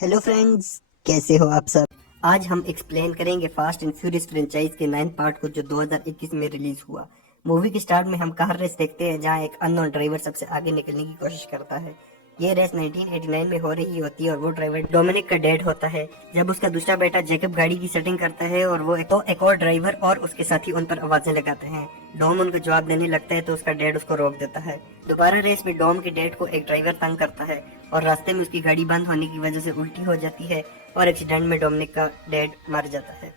Hello friends, कैसे हो आप सब। आज हम एक्सप्लेन करेंगे फास्ट एंड फ्यूरियस फ्रेंचाइज के 9 पार्ट को जो 2021 में रिलीज हुआ। मूवी के स्टार्ट में हम कार रेस देखते हैं जहां एक अननोन ड्राइवर सबसे आगे निकलने की कोशिश करता है। ये रेस 1989 में हो रही होती है और वो ड्राइवर डोमिनिक का डैड होता है। जब उसका दूसरा बेटा जैकब गाड़ी की सेटिंग करता है और वो एक और ड्राइवर और उसके साथी उन पर आवाजें लगाते हैं। डॉम उनको जवाब देने लगता है तो उसका डैड उसको रोक देता है। दोबारा रेस में डॉम के डैड को एक ड्राइवर तंग करता है और रास्ते में उसकी गाड़ी बंद होने की वजह से उल्टी हो जाती है और एक्सीडेंट में डोमिनिक का डैड मर जाता है।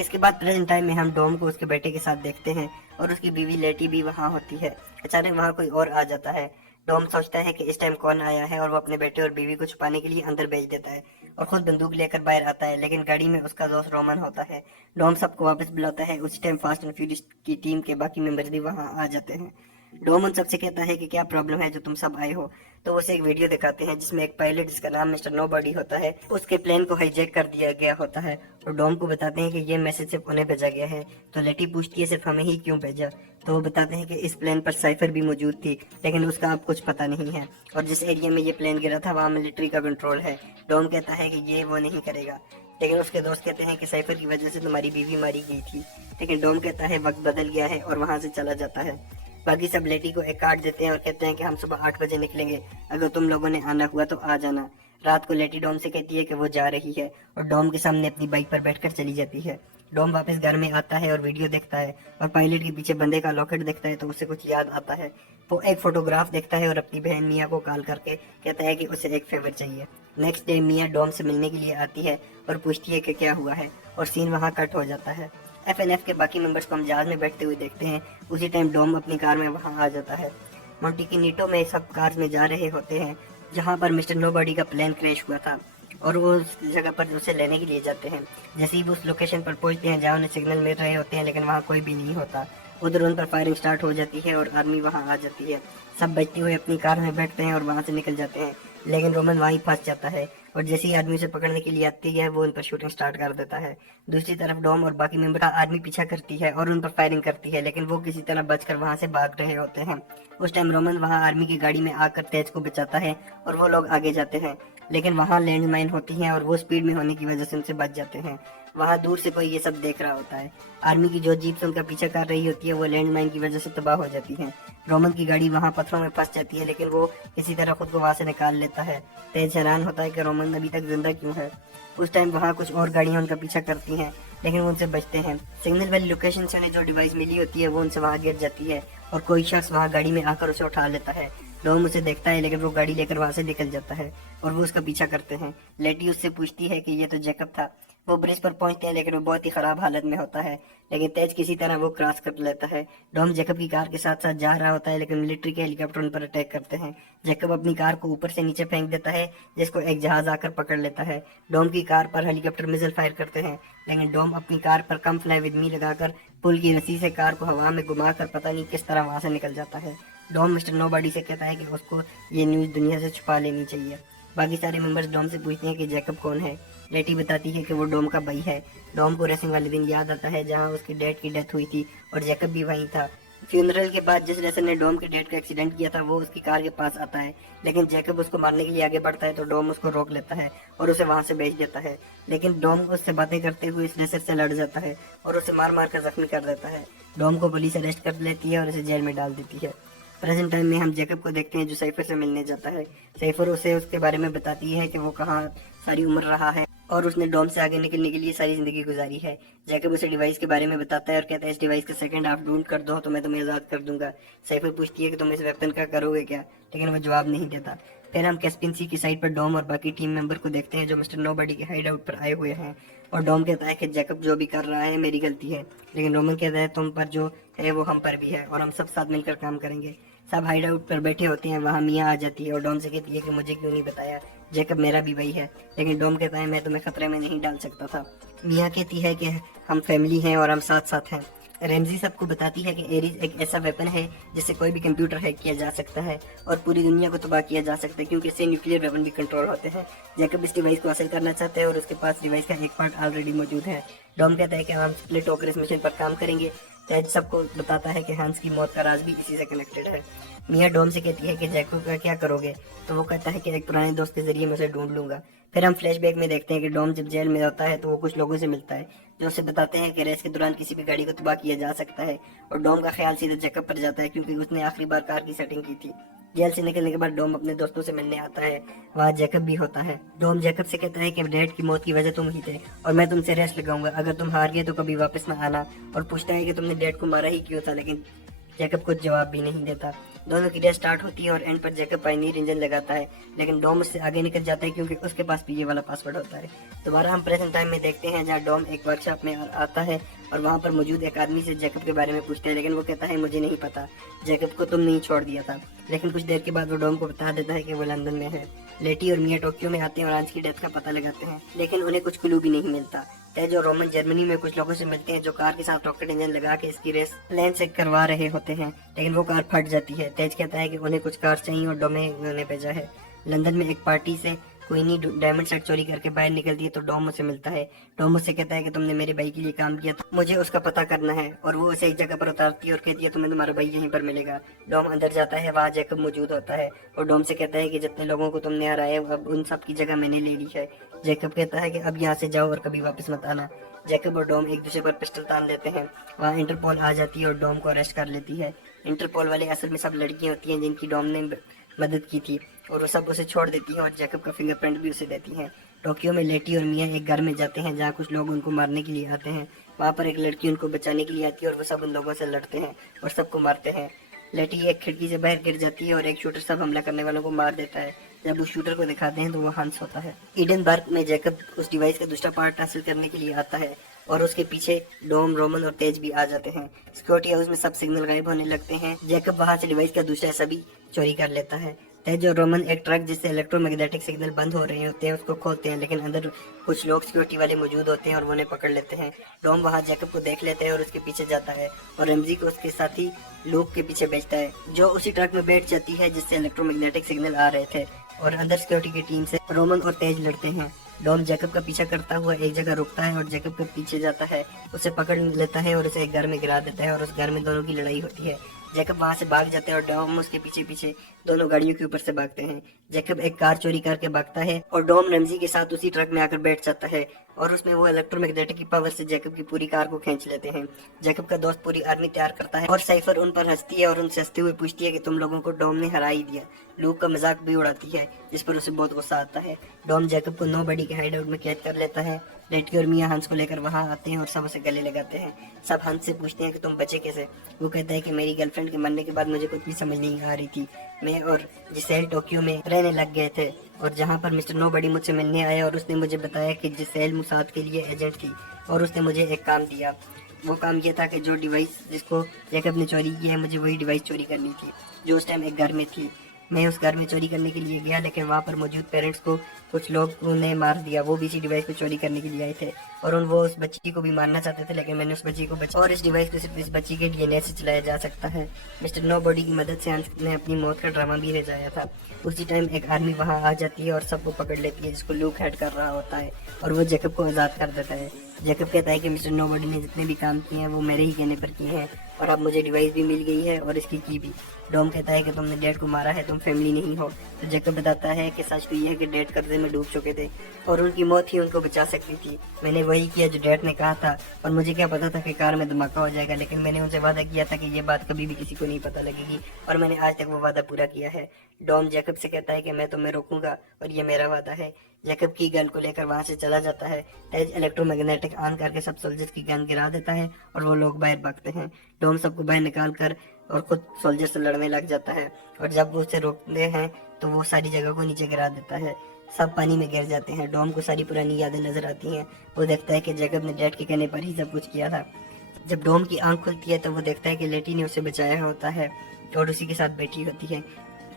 इसके बाद प्रेजेंट टाइम में हम डॉम को उसके बेटे के साथ देखते हैं और उसकी बीवी लेटी भी वहाँ होती है। अचानक वहाँ कोई और आ जाता है। डॉम सोचता है कि इस टाइम कौन आया है और वो अपने बेटे और बीवी को छुपाने के लिए अंदर भेज देता है और खुद बंदूक लेकर बाहर आता है, लेकिन गाड़ी में उसका दोस्त रोमन होता है। डॉम सबको वापस बुलाता है। उस टाइम फास्ट एंड फ्यूरियस की टीम के बाकी मेंबर्स भी वहाँ आ जाते हैं। डोम उन सबसे कहता है कि क्या प्रॉब्लम है जो तुम सब आए हो। तो उसे एक वीडियो दिखाते हैं जिसमें एक पायलट जिसका नाम मिस्टर नोबॉडी होता है उसके प्लेन को हाईजैक कर दिया गया होता है और डोम को बताते हैं कि ये मैसेज सिर्फ उन्हें भेजा गया है। तो लेटी पूछती है सिर्फ हमें ही क्यों भेजा। तो वो बताते हैं कि इस प्लेन पर साइफर भी मौजूद थी लेकिन उसका अब कुछ पता नहीं है और जिस एरिया में ये प्लेन गिरा था वहाँ मिलिट्री का कंट्रोल है। डोम कहता है कि ये वो नहीं करेगा, लेकिन उसके दोस्त कहते हैं कि साइफर की वजह से तुम्हारी बीवी मारी गई थी। लेकिन डोम कहता है वक्त बदल गया है और वहाँ से चला जाता है। बाकी सब लेटी को एक कार्ड देते हैं और कहते हैं कि हम सुबह 8 बजे निकलेंगे, अगर तुम लोगों ने आना हुआ तो आ जाना। रात को लेटी डोम से कहती है कि वो जा रही है और डोम के सामने अपनी बाइक पर बैठकर चली जाती है। डोम वापस घर में आता है और वीडियो देखता है और पायलट के पीछे बंदे का लॉकेट देखता है तो उसे कुछ याद आता है। वो एक फोटोग्राफ देखता है और अपनी बहन मिया को कॉल करके कहता है कि उसे एक फेवर चाहिए। नेक्स्ट डे मिया डोम से मिलने के लिए आती है और पूछती है कि क्या हुआ है और सीन वहाँ कट हो जाता है। एफएनएफ के बाकी मेंबर्स को हम जहाज में बैठते हुए देखते हैं। उसी टाइम डोम अपनी कार में वहां आ जाता है। मोंटिकिनीटो में सब कार्स में जा रहे होते हैं जहां पर मिस्टर नोबॉडी का प्लेन क्रैश हुआ था और वो उस जगह पर उसे लेने के लिए जाते हैं। जैसे ही वो उस लोकेशन पर पहुंचते हैं जहां उन्हें सिग्नल मिल रहे होते हैं लेकिन वहां कोई भी नहीं होता, उधर उन पर फायरिंग स्टार्ट हो जाती है और आर्मी वहां आ जाती है। सब बचते हुए अपनी कार में बैठते हैं और वहां से निकल जाते हैं, लेकिन रोमन वहीं फंस जाता है और जैसे ही आदमी उसे पकड़ने के लिए आती है वो उन पर शूटिंग स्टार्ट कर देता है। दूसरी तरफ डॉम और बाकी मेंबर का आर्मी पीछा करती है और उन पर फायरिंग करती है, लेकिन वो किसी तरह बचकर वहां से भाग रहे होते हैं। उस टाइम रोमन वहां आर्मी की गाड़ी में आकर तेज को बचाता है और वो लोग आगे जाते हैं, लेकिन वहां लैंड माइन होती हैं और वो स्पीड में होने की वजह से उनसे बच जाते हैं। वहां दूर से कोई ये सब देख रहा होता है। आर्मी की जो जीप से उनका पीछा कर रही होती है वो लैंड माइन की वजह से तबाह हो जाती है। रोमन की गाड़ी वहां पत्थरों में फंस जाती है, लेकिन वो किसी तरह खुद को वहां से निकाल लेता है। तेज हैरान होता है कि रोमन अभी तक जिंदा क्यों है। उस टाइम वहाँ कुछ और गाड़ियाँ उनका पीछा करती हैं, लेकिन वो उनसे बचते हैं। सिग्नल वाली लोकेशन से उन्हें जो डिवाइस मिली होती है वो उनसे वहाँ गिर जाती है और कोई शख्स वहाँ गाड़ी में आकर उसे उठा लेता है। डॉम उसे देखता है लेकिन वो गाड़ी लेकर वहाँ से निकल जाता है और वो उसका पीछा करते हैं। लेटी उससे पूछती है कि ये तो जैकब था। वो ब्रिज पर पहुंचते हैं लेकिन वो बहुत ही खराब हालत में होता है, लेकिन तेज किसी तरह वो क्रॉस कर लेता है। डॉम जैकब की कार के साथ साथ जा रहा होता है लेकिन मिलिट्री के हेलीकॉप्टर उन पर अटैक करते हैं। जैकब अपनी कार को ऊपर से नीचे फेंक देता है जिसको एक जहाज आकर पकड़ लेता है। डॉम की कार पर हेलीकॉप्टर मिसाइल फायर करते हैं, लेकिन डॉम अपनी कार पर कम फ्लाई विद मी लगाकर पुल की रस्सी से कार को हवा में घुमाकर पता नहीं किस तरह वहां से निकल जाता है। डॉम मिस्टर नोबॉडी से कहता है कि उसको ये न्यूज दुनिया से छुपा लेनी चाहिए। बाकी सारे मेंबर्स डॉम से पूछते हैं कि जैकब कौन है। लेटी बताती है कि वो डॉम का भाई है। डॉम को रेसिंग वाले दिन याद आता है जहां उसकी डैड की डेथ हुई थी और जैकब भी वहीं था। फ्यूनरल के बाद जिस रेसर ने डॉम के डैड का एक्सीडेंट किया था वो उसकी कार के पास आता है, लेकिन जैकब उसको मारने के लिए आगे बढ़ता है तो डॉम उसको रोक लेता है और उसे वहां से भेज देता है। लेकिन डॉम उससे बातें करते हुए इस रेसर से लड़ जाता है और उसे मार मार कर जख्मी कर देता है। डॉम को पुलिस अरेस्ट कर लेती है और उसे जेल में डाल देती है। प्रेजेंट टाइम में हम जैकब को देखते हैं जो साइफर से मिलने जाता है। साइफर उसे उसके बारे में बताती है कि वो कहाँ सारी उम्र रहा है और उसने डॉम से आगे निकलने के लिए सारी जिंदगी गुजारी है। जैकब उसे डिवाइस के बारे में बताता है और कहता है इस डिवाइस का सेकंड हाफ ढूंढ कर दो तो मैं तुम्हें आजाद कर दूंगा। साइफर पूछती है कि तुम इस वेपन का करोगे क्या, लेकिन वो जवाब नहीं देता। फिर हम कैस्पियन सी की साइड पर डॉम और बाकी टीम मेंबर को देखते हैं जो मिस्टर नोबॉडी के हाइड आउट पर आए हुए हैं और डॉम कहता है कि जैकब जो भी कर रहा है मेरी गलती है, लेकिन रोमन कहता है तुम पर जो है वो हम पर भी है और हम सब साथ मिलकर काम करेंगे। सब हाइड आउट पर बैठे होते हैं। वहाँ मिया आ जाती है और डॉम से कहती है कि मुझे क्यों नहीं बताया, जैकब मेरा भी भाई है। लेकिन डॉम कहता है मैं तुम्हें खतरे में नहीं डाल सकता था। मिया कहती है कि हम फैमिली हैं और हम साथ साथ हैं। रेमजी सबको बताती है कि एरीज एक ऐसा वेपन है जिससे कोई भी कंप्यूटर हैक किया जा सकता है और पूरी दुनिया को तबाह किया जा सकता है क्योंकि इससे न्यूक्लियर वेपन भी कंट्रोल होते हैं। जैकब इस डिवाइस को हासिल करना चाहते हैं और उसके पास डिवाइस का एक पार्ट ऑलरेडी मौजूद है। डॉम कहता है कि हम स्प्लिट होकर इस मिशन पर काम करेंगे। तेज सबको बताता है कि हंस की मौत का राज भी इसी से कनेक्टेड है। मिया डॉम से कहती है कि जैकब का क्या करोगे, तो वो कहता है कि एक पुराने दोस्त के जरिए मैं उसे ढूंढ लूंगा। फिर हम फ्लैशबैक में देखते हैं कि डॉम जब जेल में होता है तो वो कुछ लोगों से मिलता है जो उसे बताते हैं कि रेस के दौरान किसी भी गाड़ी को तबाह किया जा सकता है। और डॉम का ख्याल सीधे जैकब पर जाता है क्योंकि उसने आखिरी बार कार की सेटिंग की थी। जेल से निकलने के बाद डॉम अपने दोस्तों से मिलने आता है। वहाँ जैकब भी होता है। डॉम जैकब से कहता है कि डैड की मौत की वजह तुम ही थे और मैं तुमसे रेस्ट लगाऊंगा, अगर तुम हार गए तो कभी वापस ना आना। और पूछता है कि तुमने डैड को मारा ही क्यों था, लेकिन जैकब कुछ जवाब भी नहीं देता। दोनों की रेस स्टार्ट होती है और एंड पर जैकब पायनियर इंजन लगाता है, लेकिन डॉम उससे आगे निकल जाता है क्योंकि उसके पास भी ये वाला पासवर्ड होता है। दोबारा हम प्रेजेंट टाइम में देखते हैं जहाँ डॉम एक वर्कशॉप में आता है और वहाँ पर मौजूद एक आदमी से जैकब के बारे में पूछते हैं, लेकिन वो कहता है मुझे नहीं पता, जैकब को तुमने ही छोड़ दिया था। लेकिन कुछ देर के बाद वो डॉम को बता देता है कि वो लंदन में है। लेटी और मिया टोक्यो में आते हैं और आज की डेथ का पता लगाते हैं, लेकिन उन्हें कुछ क्लू भी नहीं मिलता। तेज और रोमन जर्मनी में कुछ लोगों से मिलते हैं जो कार के साथ रॉकेट इंजन लगा के इसकी रेस प्लेन से करवा रहे होते हैं, लेकिन वो कार फट जाती है। तेज कहता है कि उन्हें कुछ कार चाहिए और डॉम ने उन्हें भेजा है। लंदन में एक पार्टी से क्वीनी डायमंड सेट चोरी करके बाहर निकलती है तो डॉम उसे मिलता है। डॉम उससे कहता है कि तुमने मेरे भाई के लिए काम किया था, मुझे उसका पता करना है। और वो उसे एक जगह पर उतारती है और कहती है तुम्हें तुम्हारा भाई यहीं पर मिलेगा। डॉम अंदर जाता है, वहाँ जैकब मौजूद होता है और डॉम से कहता है कि जितने लोगों को तुमने हराया अब उन सब की जगह मैंने ले ली है। जैकब कहता है कि अब यहाँ से जाओ और कभी वापस मत आना। जैकब और डॉम एक दूसरे पर पिस्टल तान लेते हैं। वहाँ इंटरपोल आ जाती है और डॉम को अरेस्ट कर लेती है। इंटरपोल वाले असल में सब लड़कियां होती हैं जिनकी डॉम ने मदद की थी और वो सब उसे छोड़ देती हैं और जैकब का फिंगरप्रिंट भी उसे देती हैं। टोक्यो में लेटी और मिया एक घर में जाते हैं जहाँ कुछ लोग उनको मारने के लिए आते हैं। वहाँ पर एक लड़की उनको बचाने के लिए आती है और वो सब उन लोगों से लड़ते हैं और सबको मारते हैं। लेटी एक खिड़की से बाहर गिर जाती है और एक शूटर सब हमला करने वालों को मार देता है। जब उस शूटर को दिखाते हैं तो वो हंस होता है। ईडनबर्ग में जैकब उस डिवाइस का दूसरा पार्ट हासिल करने के लिए आता है और उसके पीछे डोम, रोमन और तेज भी आ जाते हैं। सिक्योरिटी हाउस में सब सिग्नल गायब होने लगते हैं। जैकब वहां से डिवाइस का दूसरा हिस्सा भी चोरी कर लेता है। तेज और रोमन एक ट्रक जिससे इलेक्ट्रोमैग्नेटिक सिग्नल बंद हो रहे होते हैं उसको खोलते हैं, लेकिन अंदर कुछ लोग सिक्योरिटी वाले मौजूद होते हैं और वो उन्हें पकड़ लेते हैं। डॉम वहां जैकब को देख लेते हैं और उसके पीछे जाता है और रमजी को उसके साथी लूक के पीछे भेजता है जो उसी ट्रक में बैठ जाती है जिससे इलेक्ट्रोमैग्नेटिक सिग्नल आ रहे थे। और अंदर सिक्योरिटी की टीम से रोमन और तेज लड़ते हैं। डॉम जैकब का पीछा करता हुआ एक जगह रुकता है और जैकब के पीछे जाता है, उसे पकड़ लेता है और उसे एक घर में गिरा देता है और उस घर में दोनों की लड़ाई होती है। जैकब वहां से भाग जाते हैं और डॉम उसके पीछे पीछे दोनों गाड़ियों के ऊपर से भागते हैं। जैकब एक कार चोरी करके भागता है और डॉम रमजी के साथ उसी ट्रक में आकर बैठ जाता है और उसमें वो इलेक्ट्रोमैग्नेटिक की पावर से जैकब की पूरी कार को खींच लेते हैं। जैकब का दोस्त पूरी आर्मी तैयार करता है और साइफर उन पर हंसती है और उनसे हंसते हुए पूछती है कि तुम लोगों को डॉम ने हरा ही दिया। लूक का मजाक भी उड़ाती है जिस पर उसे बहुत गुस्सा आता है। डॉम जैकब को नो बडी के हाइड आउट में कैद कर लेता है। लेटी और मियाँ हंस को लेकर वहां आते हैं और सब उसे गले लगाते हैं। सब हंस से पूछते हैं कि तुम बचे कैसे। वो कहता है कि मेरी गर्लफ्रेंड के मरने के बाद मुझे कुछ भी समझ नहीं आ रही थी। मैं और जिसेल टोक्यो में रहने लग गए थे और जहाँ पर मिस्टर नो बडी मुझसे मिलने आया और उसने मुझे बताया कि जिसेल मुसाद के लिए एजेंट थी और उसने मुझे एक काम दिया। वो काम ये था कि जो डिवाइस जिसको जैकब ने चोरी किया है मुझे वही डिवाइस चोरी करनी थी जो उस टाइम एक घर में थी। मैं उस घर में चोरी करने के लिए गया, लेकिन वहाँ पर मौजूद पेरेंट्स को कुछ लोग ने मार दिया। वो भी इसी डिवाइस को चोरी करने के लिए आए थे और वो उस बच्ची को भी मारना चाहते थे, लेकिन मैंने उस बच्ची को बचा और इस डिवाइस को सिर्फ इस बच्ची के डीएनए से चलाया जा सकता है। मिस्टर नो बॉडी की मदद से हंस ने अपनी मौत का ड्रामा भी रचाया था। उसी टाइम एक आर्मी वहाँ आ जाती है और सबको पकड़ लेती है जिसको लूक हेड कर रहा होता है और वो जैकब को आज़ाद कर देता है। जैकब कहता है कि मिस्टर नो बॉडी ने जितने भी काम किए हैं वो मेरे ही कहने पर किए हैं और अब मुझे डिवाइस भी मिल गई है और इसकी की भी। डॉम कहता है कि तुमने डैड को मारा है, तुम फैमिली नहीं हो। तो जैकब बताता है कि सच तो यह है कि डैड कर्जे में डूब चुके थे और उनकी मौत ही उनको बचा सकती थी। मैंने वही किया जो डैड ने कहा था और मुझे क्या पता था कि कार में धमाका हो जाएगा, लेकिन मैंने उनसे वादा किया था कि ये बात कभी भी किसी को नहीं पता लगेगी और मैंने आज तक वो वादा पूरा किया है। डॉम जैकब से कहता है कि मैं तुम्हें रोकूंगा और ये मेरा वादा है। जैकब की गन को लेकर वहां से चला जाता है। तेज इलेक्ट्रोमैग्नेटिक ऑन करके सब सोल्जर्स की गन गिरा देता है और वो लोग बाहर भागते हैं। डॉम सबको बाहर निकाल कर और खुद सोल्जर से लड़ने लग जाता है और जब वो उसे रोकते हैं तो वो सारी जगह को नीचे गिरा देता है। सब पानी में गिर जाते हैं। डॉम को सारी पुरानी यादें नजर आती हैं। वो देखता है कि जैकब ने डैड के कहने पर ही सब कुछ किया था। जब डॉम की आंख खुलती है तो वो देखता है कि लेटी ने उसे बचाया होता है और उसी के साथ बैठी होती है।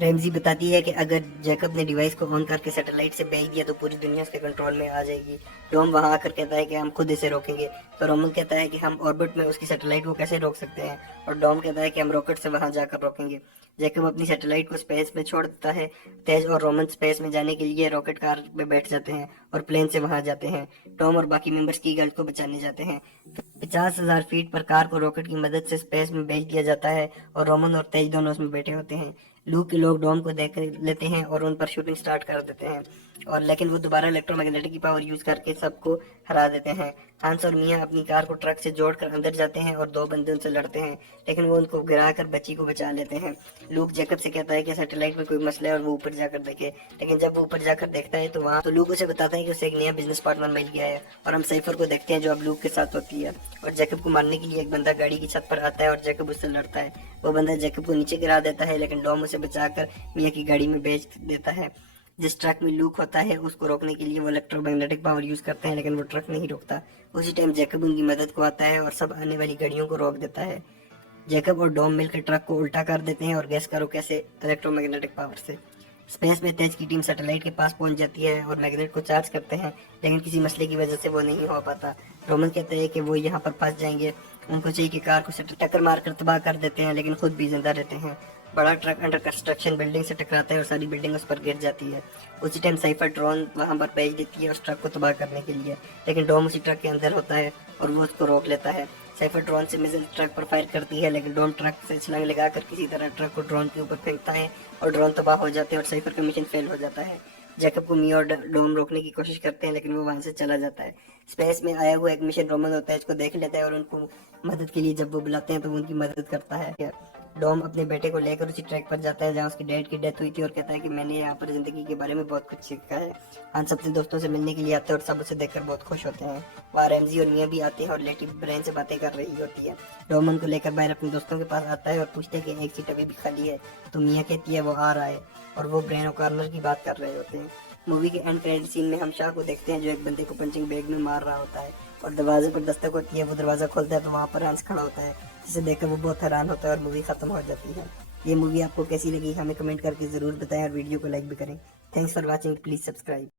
रैमजी बताती है कि अगर जैकब ने डिवाइस को ऑन करके सैटेलाइट से भेज दिया तो पूरी दुनिया उसके कंट्रोल में आ जाएगी। डॉम वहां आकर कहता है कि हम खुद इसे रोकेंगे, तो रोमन कहता है कि हम ऑर्बिट में उसकी सैटेलाइट को कैसे रोक सकते हैं और डॉम कहता है कि हम रॉकेट से वहां जाकर रोकेंगे। जैकब अपनी सैटेलाइट को स्पेस में छोड़ देता है। तेज और रोमन स्पेस में जाने के लिए रॉकेट कार में बैठ जाते हैं और प्लेन से वहां जाते हैं। टॉम और बाकी मेंबर्स की गर्ल को बचाने जाते हैं। 50,000 फीट पर कार को रॉकेट की मदद से स्पेस में भेज दिया जाता है और रोमन और तेज दोनों उसमें बैठे होते हैं। लूक के लोग डॉम को देख लेते हैं और उन पर शूटिंग स्टार्ट कर देते हैं। और लेकिन वो दोबारा इलेक्ट्रोमैग्नेटिक की पावर यूज करके सबको हरा देते हैं। हांस और मिया अपनी कार को ट्रक से जोड़कर अंदर जाते हैं और दो बंदे उनसे लड़ते हैं, लेकिन वो उनको गिरा कर बच्ची को बचा लेते हैं। लूक जैकब से कहता है कि सैटेलाइट में कोई मसला है और वो ऊपर जाकर देखे, लेकिन जब वो ऊपर जाकर देखता है तो लूक उसे बताता है कि उसे एक नया बिजनेस पार्टनर मिल गया है। और हम साइफर को देखते हैं जो अब लूक के साथ होती है। और जैकब को मारने के लिए एक बंदा गाड़ी की छत पर आता है और जैकब उससे लड़ता है। वो बंदा जैकब को नीचे गिरा देता है, लेकिन डॉम उसे बचाकर मिया की गाड़ी में भेज देता है। जिस ट्रक में लूक होता है उसको रोकने के लिए वो इलेक्ट्रोमैग्नेटिक पावर यूज करते हैं, लेकिन वो ट्रक नहीं रोकता। उसी टाइम जैकब उनकी मदद को आता है और सब आने वाली गाड़ियों को रोक देता है। जैकब और डॉम मिलकर ट्रक को उल्टा कर देते हैं और गैस करो कैसे, इलेक्ट्रोमैग्नेटिक पावर से। स्पेस में तेज की टीम सैटेलाइट के पास पहुंच जाती है और मैग्नेट को चार्ज करते हैं, लेकिन किसी मसले की वजह से वो नहीं हो पाता। रोमन कहते हैं कि वो यहाँ पर फंस जाएंगे, उनको चाहिए कि कार को टक्कर मारकर तबाह कर देते हैं, लेकिन खुद भी जिंदा रहते हैं। बड़ा ट्रक अंडर कंस्ट्रक्शन बिल्डिंग से टकराता है और सारी बिल्डिंग उस पर गिर जाती है। उसी टाइम साइफर ड्रोन वहां पर भेज देती है उस ट्रक को तबाह करने के लिए, लेकिन डॉम उसी ट्रक के अंदर होता है और वो उसको रोक लेता है। साइफर ड्रोन से मिसाइल ट्रक पर फायर करती है, लेकिन डॉम ट्रक से छलांग लगाकर किसी तरह ट्रक को ड्रोन के ऊपर फेंकता है और ड्रोन तबाह हो जाते हैं और साइफर का मिशन फेल हो जाता है। जैकब को मिया और डॉम रोकने की कोशिश करते हैं, लेकिन वो वहां से चला जाता है। स्पेस में आया हुआ एक मिशन रोमन होता है, इसको देख लेता है और उनको मदद के लिए जब वो बुलाते हैं तो वो उनकी मदद करता है। डॉम अपने बेटे को लेकर उसी ट्रैक पर जाता है जहाँ उसकी डैड की डेथ हुई थी और कहता है कि मैंने यहाँ पर जिंदगी के बारे में बहुत कुछ सीखा है। हांस अपने दोस्तों से मिलने के लिए आता है और सब उसे देखकर बहुत खुश होते हैं। वहाँ रैमजी और मिया भी आते हैं और लेटी ब्रेन से बातें कर रही होती है। डॉम उनको लेकर बाहर अपने दोस्तों के पास आता है और पूछते हैं कि एक सीट अभी भी खाली है, तो मिया कहती है वो आ रहा है और वो ब्रेन और कॉर्नर की बात कर रहे होते हैं। मूवी के एंड क्रेडिट सीन में हम शाह को देखते हैं जो एक बंदे को पंचिंग बैग में मार रहा होता है और दरवाजे पर दस्तक होती है। वो दरवाजा खोलता है तो वहाँ पर हंस खड़ा होता है, जिसे देखकर वो बहुत हैरान होता है और मूवी खत्म हो जाती है। ये मूवी आपको कैसी लगी हमें कमेंट करके ज़रूर बताएं और वीडियो को लाइक भी करें। Thanks for watching, please subscribe.